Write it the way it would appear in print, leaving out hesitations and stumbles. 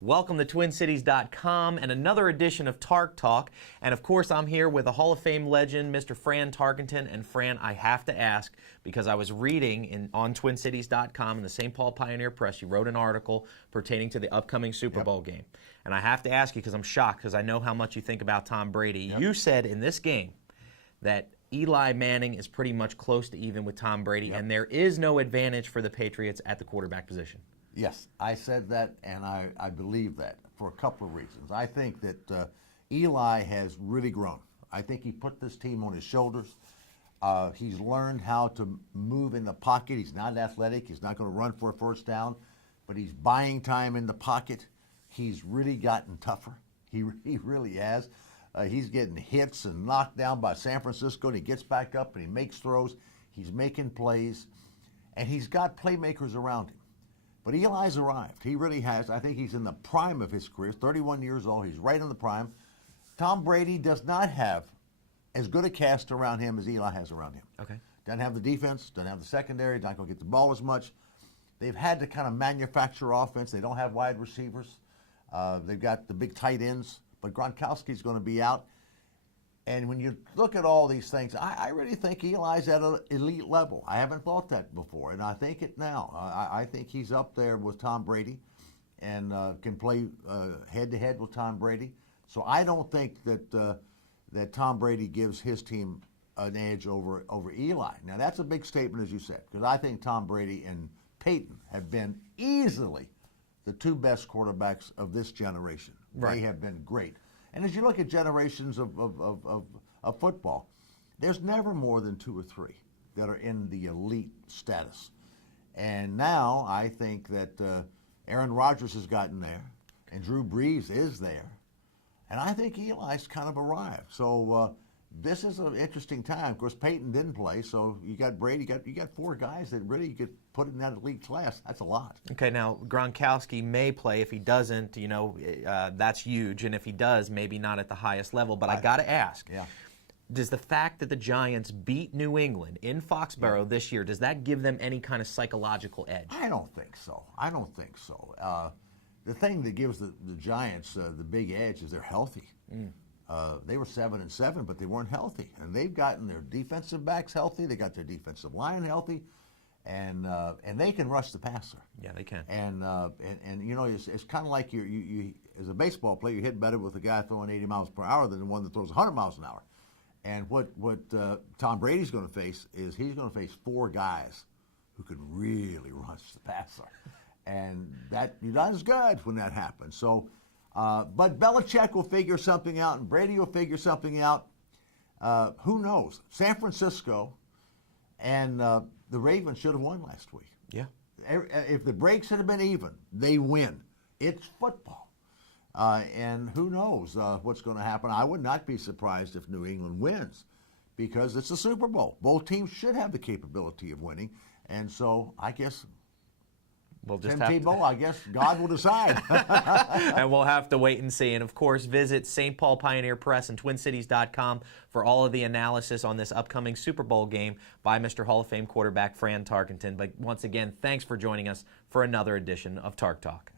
Welcome to TwinCities.com and another edition of Tark Talk. And of course, I'm here with a Hall of Fame legend, Mr. Fran Tarkenton. And Fran, I have to ask, because I was reading on TwinCities.com in the St. Paul Pioneer Press, you wrote an article pertaining to the upcoming Super Bowl game. And I have to ask you, because I'm shocked, because I know how much you think about Tom Brady. You said in this game that Eli Manning is pretty much close to even with Tom Brady, and there is no advantage for the Patriots at the quarterback position. Yes, I said that, and I believe that for a couple of reasons. I think that Eli has really grown. I think he put this team on his shoulders. He's learned how to move in the pocket. He's not athletic. He's not going to run for a first down, but he's buying time in the pocket. He's really gotten tougher. He really has. He's getting hits and knocked down by San Francisco, and he gets back up and he makes throws. He's making plays, and he's got playmakers around him. But Eli's arrived. He really has. I think he's in the prime of his career, 31 years old. He's right in the prime. Tom Brady does not have as good a cast around him as Eli has around him. Okay. Doesn't have the defense, doesn't have the secondary, not going to get the ball as much. They've had to kind of manufacture offense. They don't have wide receivers. They've got the big tight ends, but Gronkowski's going to be out. And when you look at all these things, I really think Eli's at an elite level. I haven't thought that before, and I think it now. I think he's up there with Tom Brady and can play head-to-head with Tom Brady. So I don't think that Tom Brady gives his team an edge over Eli. Now, that's a big statement, as you said, because I think Tom Brady and Peyton have been easily the two best quarterbacks of this generation. Right. They have been great. And as you look at generations of football, there's never more than two or three that are in the elite status. And now I think that Aaron Rodgers has gotten there, and Drew Brees is there. And I think Eli's kind of arrived. So this is an interesting time. Of course, Peyton didn't play, so you got Brady. You got four guys that really could put in that elite class. That's a lot. Okay, now Gronkowski may play. If he doesn't, that's huge. And if he does, maybe not at the highest level. But I got to ask, does the fact that the Giants beat New England in Foxborough this year, does that give them any kind of psychological edge? I don't think so. The thing that gives the Giants the big edge is they're healthy. They were 7-7, but they weren't healthy. And they've gotten their defensive backs healthy. They got their defensive line healthy. And they can rush the passer. Yeah, they can. And it's kind of like you as a baseball player, you hit better with a guy throwing 80 miles per hour than the one that throws 100 miles an hour. And what Tom Brady's going to face is he's going to face four guys who can really rush the passer. And that you're not as good when that happens. So, but Belichick will figure something out, and Brady will figure something out. Who knows? San Francisco and the Ravens should have won last week. Yeah. If the breaks had been even, they win. It's football. And who knows what's going to happen. I would not be surprised if New England wins because it's the Super Bowl. Both teams should have the capability of winning. And so I guess we'll just Tim Tebow, I guess God will decide. And we'll have to wait and see. And, of course, visit St. Paul Pioneer Press and TwinCities.com for all of the analysis on this upcoming Super Bowl game by Mr. Hall of Fame quarterback Fran Tarkenton. But once again, thanks for joining us for another edition of Tark Talk.